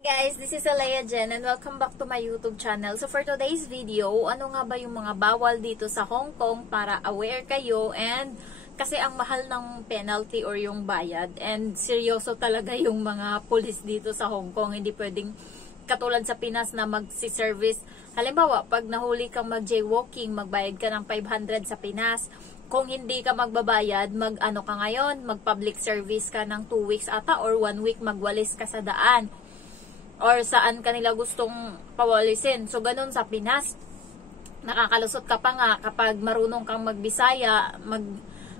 Guys, this is Alea Jen and welcome back to my YouTube channel. So for today's video, ano nga ba yung mga bawal dito sa Hong Kong para aware kayo, and kasi ang mahal ng penalty or yung bayad, and seryoso talaga yung mga pulis dito sa Hong Kong. Hindi pwedeng katulad sa Pinas na magsi-service. Halimbawa, pag nahuli kang mag-jaywalking, magbayad ka ng 500 sa Pinas. Kung hindi ka magbabayad, mag-ano ka ngayon, mag-public service ka ng 2 weeks ata or 1 week magwalis ka sa daan. Or saan kanila gustong pawalisin. So, ganun sa Pinas. Nakakalusot ka pa nga kapag marunong kang magbisaya,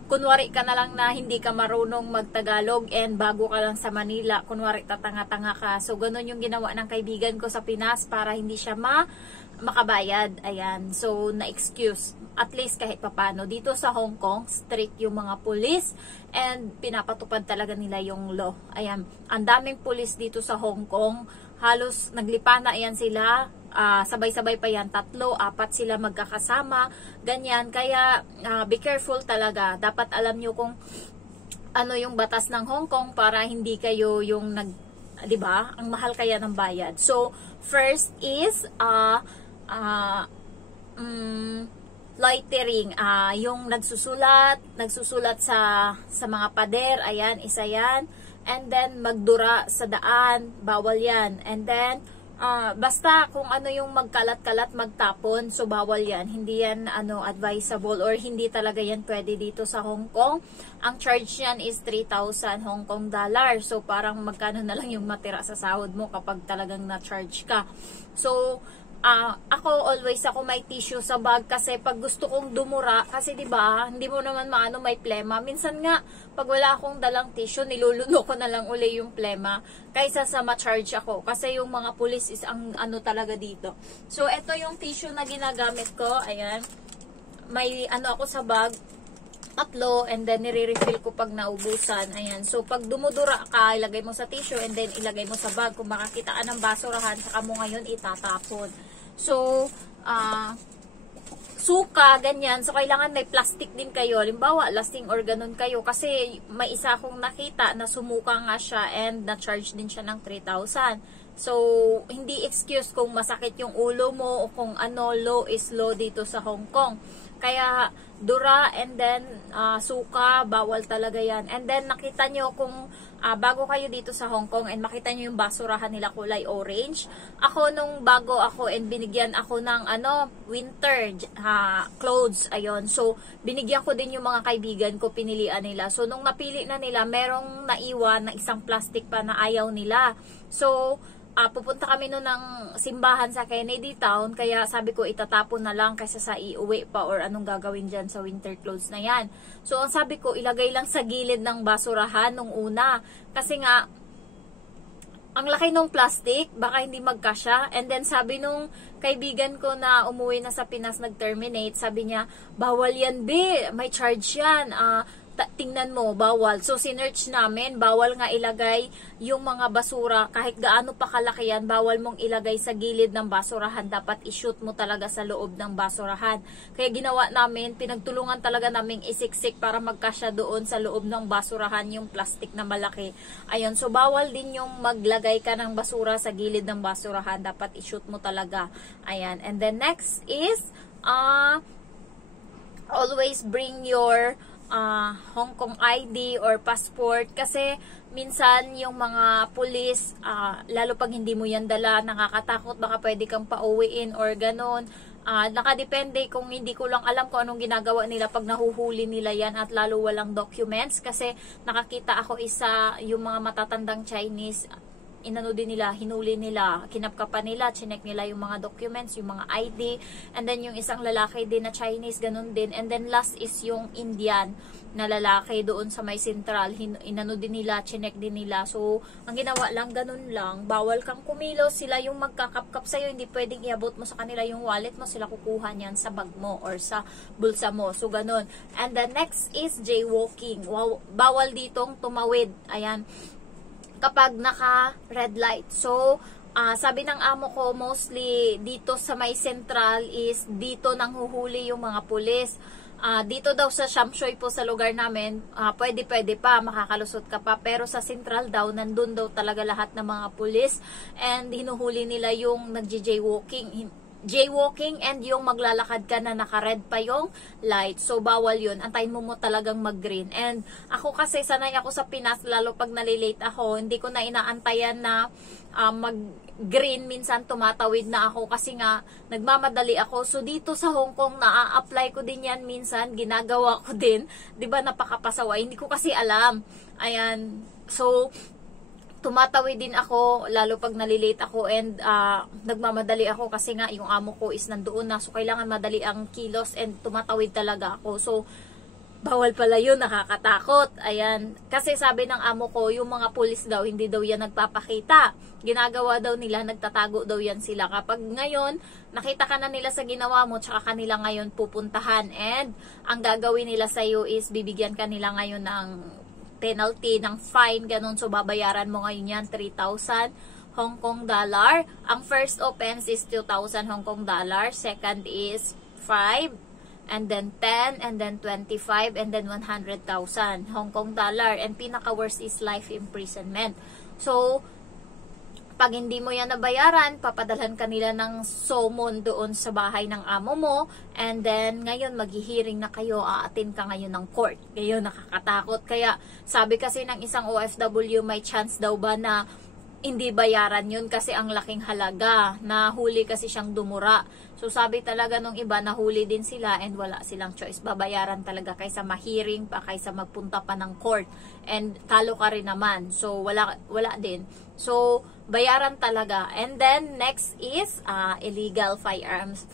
kunwari ka na lang na hindi ka marunong magtagalog and bago ka lang sa Manila, kunwari tatanga-tanga ka. So, ganun yung ginawa ng kaibigan ko sa Pinas para hindi siya makabayad. Ayan. So, na-excuse. At least kahit papano. Dito sa Hong Kong, strict yung mga pulis and pinapatupad talaga nila yung law. Ayan. Ang daming pulis dito sa Hong Kong. Halos naglipa na yan sila, sabay-sabay pa yan, 3, 4 sila magkakasama, ganyan. Kaya be careful talaga. Dapat alam nyo kung ano yung batas ng Hong Kong para hindi kayo yung 'di ba? Ang mahal kaya ng bayad. So, first is loitering, yung nagsusulat sa mga pader, ayan, isa yan. And then, magdura sa daan, bawal yan. And then, basta kung ano yung magkalat-kalat, magtapon, so bawal yan. Hindi yan advisable or hindi talaga yan pwede dito sa Hong Kong. Ang charge yan is 3,000 Hong Kong dollar. So, parang magkano na lang yung matira sa sahod mo kapag talagang na-charge ka. So, ako may tissue sa bag kasi pag gusto kong dumura, kasi 'di ba, hindi mo naman maano may plema. Minsan nga pag wala akong dalang tissue, niluluno ko na lang uli yung plema kaysa sa ma-charge ako kasi yung mga pulis is ang talaga dito. So ito yung tissue na ginagamit ko, ayan. May ako sa bag, 3, and then nire-refill ko pag naubusan. Ayan. So, pag dumudura ka, ilagay mo sa tissue and then ilagay mo sa bag. Kung makakita ka ng basurahan, saka mo ngayon itatapon. So, suka, ganyan. So, kailangan may plastic din kayo. Halimbawa, lasing or ganun kayo. Kasi, may isa akong nakita na sumuka nga siya and na-charge din siya ng 3,000. So, hindi excuse kung masakit yung ulo mo o kung law is law dito sa Hong Kong. Kaya, dura and then suka, bawal talaga yan. And then, nakita nyo kung bago kayo dito sa Hong Kong and makita nyo yung basurahan nila kulay orange. Ako, nung bago ako and binigyan ako ng winter clothes, ayun. So, binigyan ko din yung mga kaibigan ko, pinilian nila. So, nung napili na nila, merong naiwan na isang plastic pa na ayaw nila. So, pupunta kami noon ng simbahan sa Kennedy Town, kaya sabi ko itatapon na lang kaysa sa iuwi pa or anong gagawin dyan sa winter clothes na yan. So, ang sabi ko, ilagay lang sa gilid ng basurahan nung una. Kasi nga, ang laki nung plastic, baka hindi magkasya. And then, sabi nung kaibigan ko na umuwi na sa Pinas, nag-terminate, sabi niya, bawal yan, be, may charge yan. Tingnan mo, bawal. So, sinearch namin, bawal nga ilagay yung mga basura, kahit gaano pa kalaki yan, bawal mong ilagay sa gilid ng basurahan. Dapat i-shoot mo talaga sa loob ng basurahan. Kaya ginawa namin, pinagtulungan talaga namin isiksik para magkasya doon sa loob ng basurahan yung plastic na malaki. Ayun, so bawal din yung maglagay ka ng basura sa gilid ng basurahan. Dapat i-shoot mo talaga. Ayan. And then next is, always bring your Hong Kong ID or passport kasi minsan yung mga pulis, lalo pag hindi mo yan dala, nakakatakot, baka pwede kang pauwiin or ganon. Nakadepende, kung hindi ko lang alam kung anong ginagawa nila pag nahuhuli nila yan at lalo walang documents, kasi nakakita ako yung mga matatandang Chinese, hinuli nila, kinapkapan nila, chinek nila yung mga documents, yung mga ID, and then yung isang lalaki din na Chinese, ganun din, and then last is yung Indian na lalaki doon sa may central, din nila, chinek din nila. So, ang ginawa lang, ganun lang, bawal kang kumilos, sila yung magkakapkap sa'yo, hindi pwedeng iabot mo sa kanila yung wallet mo, sila kukuha niyan sa bag mo or sa bulsa mo, so ganun. And the next is jaywalking. Bawal ditong tumawid, ayan, kapag naka-red light. So, sabi ng amo ko, mostly dito sa may central is dito nang huhuli yung mga pulis. Dito daw sa Shamshoy po sa lugar namin, pwede pa, makakalusot ka pa. Pero sa Central daw, nandun daw talaga lahat ng mga pulis. And hinuhuli nila yung jaywalking and yung maglalakad ka na naka-red pa yung light. So, bawal yun. Antayin mo talagang mag-green. And ako kasi, sanay ako sa Pinas, lalo pag nalilate ako, hindi ko na inaantayan na mag-green. Minsan, tumatawid na ako kasi nga, nagmamadali ako. So, dito sa Hong Kong, na-apply ko din yan minsan. Ginagawa ko din. Diba, napakapasaway. Hindi ko kasi alam. Ayan. So, tumatawid din ako, lalo pag nalilate ako and nagmamadali ako kasi nga yung amo ko is nandoon na. So, kailangan madali ang kilos and tumatawid talaga ako. So, bawal pala yun, nakakatakot. Ayan. Kasi sabi ng amo ko, yung mga pulis daw, hindi daw yan nagpapakita. Ginagawa daw nila, nagtatago daw yan sila. Kapag ngayon, nakita ka na nila sa ginawa mo, tsaka kanila ngayon pupuntahan. And, ang gagawin nila sa'yo is, bibigyan ka nila ngayon ng penalty, ng fine, ganun. So, babayaran mo ngayon yan, 3,000 Hong Kong dollar. Ang first offense is 2,000 Hong Kong dollar. Second is 5, and then 10, and then 25, and then 100,000 Hong Kong dollar. And pinaka-worst is life imprisonment. So, pag hindi mo yan nabayaran, papadalhan ka nila ng summon doon sa bahay ng amo mo. And then, ngayon, maghihiring na kayo, aatin ka ngayon ng court. Ngayon, nakakatakot. Kaya, sabi kasi ng isang OFW, may chance daw ba na hindi bayaran yun kasi ang laking halaga. Nahuli kasi siyang dumura. So, sabi talaga nung iba, nahuli din sila and wala silang choice. Babayaran talaga kaysa mahiring pa, kaysa magpunta pa ng court. And talo ka rin naman. So, wala din. So, bayaran talaga. And then, next is illegal firearms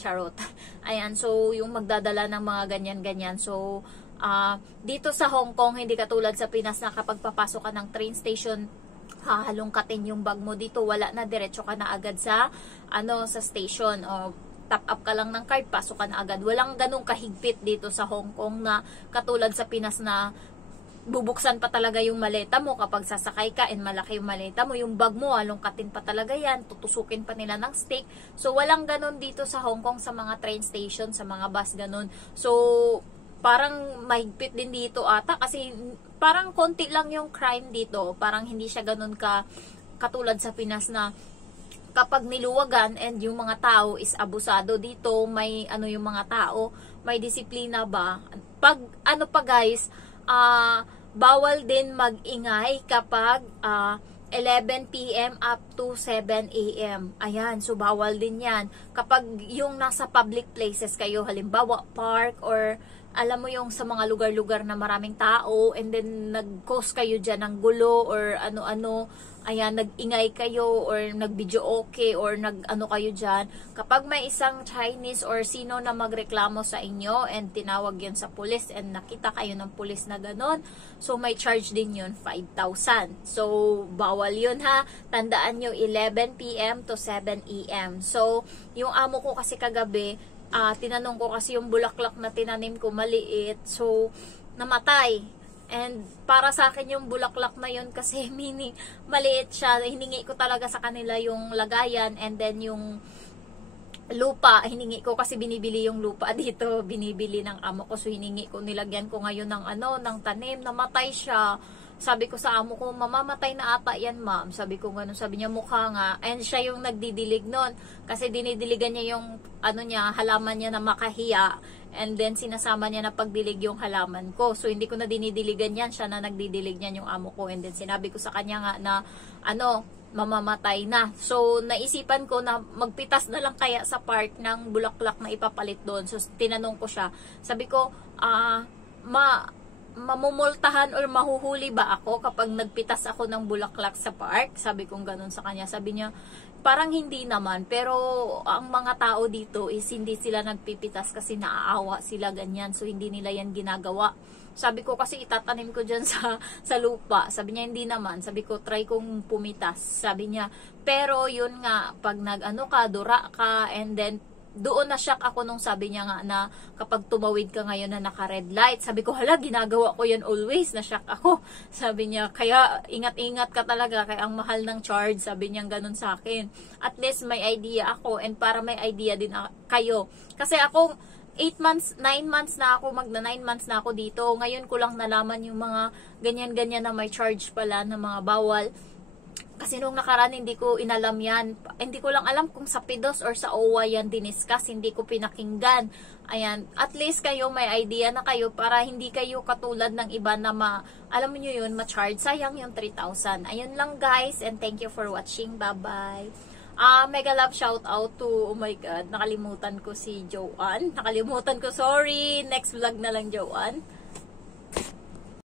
charot. Ayan, so, yung magdadala ng mga ganyan-ganyan. So, dito sa Hong Kong, hindi katulad sa Pinas na kapag papasok ka ng train station, hahalongkatin yung bag mo. Dito, wala na, diretso ka na agad sa, sa station. O, top up ka lang ng card, pasok ka na agad. Walang ganung kahigpit dito sa Hong Kong na katulad sa Pinas na bubuksan pa talaga yung maleta mo kapag sasakay ka and malaki yung maleta mo, yung bag mo, alongkatin pa talaga yan, tutusukin pa nila ng stick. So, walang ganun dito sa Hong Kong sa mga train station, sa mga bus, ganun. So, parang mahigpit din dito ata kasi parang konti lang yung crime dito. Parang hindi siya ganun katulad sa Pinas na kapag niluwagan and yung mga tao is abusado dito, may yung mga tao, may disiplina ba? Pag pa guys, bawal din mag-ingay kapag 11 PM up to 7 AM. Ayan, so bawal din yan. Kapag yung nasa public places kayo, halimbawa park or alam mo yung sa mga lugar-lugar na maraming tao and then nag-cause kayo dyan ng gulo or ano-ano, ayan, nag-ingay kayo or nag-video okay or nag-ano kayo dyan. Kapag may isang Chinese or sino na magreklamo sa inyo and tinawag yun sa pulis and nakita kayo ng pulis na ganon, so may charge din yun, 5,000. So, bawal yun ha. Tandaan nyo, 11 PM to 7 AM. So, yung amo ko kasi kagabi, tinanong ko kasi yung bulaklak na tinanim ko maliit, so namatay. And para sa akin yung bulaklak na yun kasi maliit siya. Hiningi ko talaga sa kanila yung lagayan and then yung lupa, hiningi ko kasi binibili yung lupa dito, binibili ng amo ko. So hiningi ko, nilagyan ko ngayon ng ng tanim, namatay siya. Sabi ko sa amo ko, mamamatay na ata yan, ma'am. Sabi ko gano'n, sabi niya mukha nga. And siya yung nagdidilig nun. Kasi dinidiligan niya yung halaman niya na makahiya. And then sinasama niya na pagdilig yung halaman ko. So hindi ko na dinidiligan yan, siya na nagdidilig niyan yung amo ko. And then sinabi ko sa kanya nga na mamamatay na. So naisipan ko na magpitas na lang kaya sa part ng bulaklak na ipapalit doon. So tinanong ko siya. Sabi ko, mamumultahan or mahuhuli ba ako kapag nagpitas ako ng bulaklak sa park? Sabi kong ganun sa kanya. Sabi niya, parang hindi naman. Pero ang mga tao dito is hindi sila nagpipitas kasi naaawa sila ganyan. So hindi nila yan ginagawa. Sabi ko kasi itatanim ko dyan sa lupa. Sabi niya hindi naman. Sabi ko try kong pumitas. Sabi niya, pero yun nga, pag dura ka and then doon na-shock ako nung sabi niya nga na kapag tumawid ka ngayon na naka-red light. Sabi ko, hala, ginagawa ko yan always. Na-shock ako. Sabi niya, kaya ingat-ingat ka talaga. Kaya ang mahal ng charge. Sabi niya ganun sa akin. At least may idea ako and para may idea din kayo. Kasi ako, 8 months, 9 months na ako, magna 9 months na ako dito. Ngayon ko lang nalaman yung mga ganyan-ganyan na may charge pala na mga bawal. Kasi nung nakaraan, hindi ko inalam yan. Hindi ko lang alam kung sa PIDOS or sa OWA yan diniscuss. Hindi ko pinakinggan. Ayan. At least kayo, may idea na kayo para hindi kayo katulad ng iba na alam nyo yun, ma-charge. Sayang yung 3,000. Ayun lang guys. And thank you for watching. Bye-bye. Mega love shout out to, oh my god, nakalimutan ko si Joanne. Sorry. Next vlog na lang, Joanne.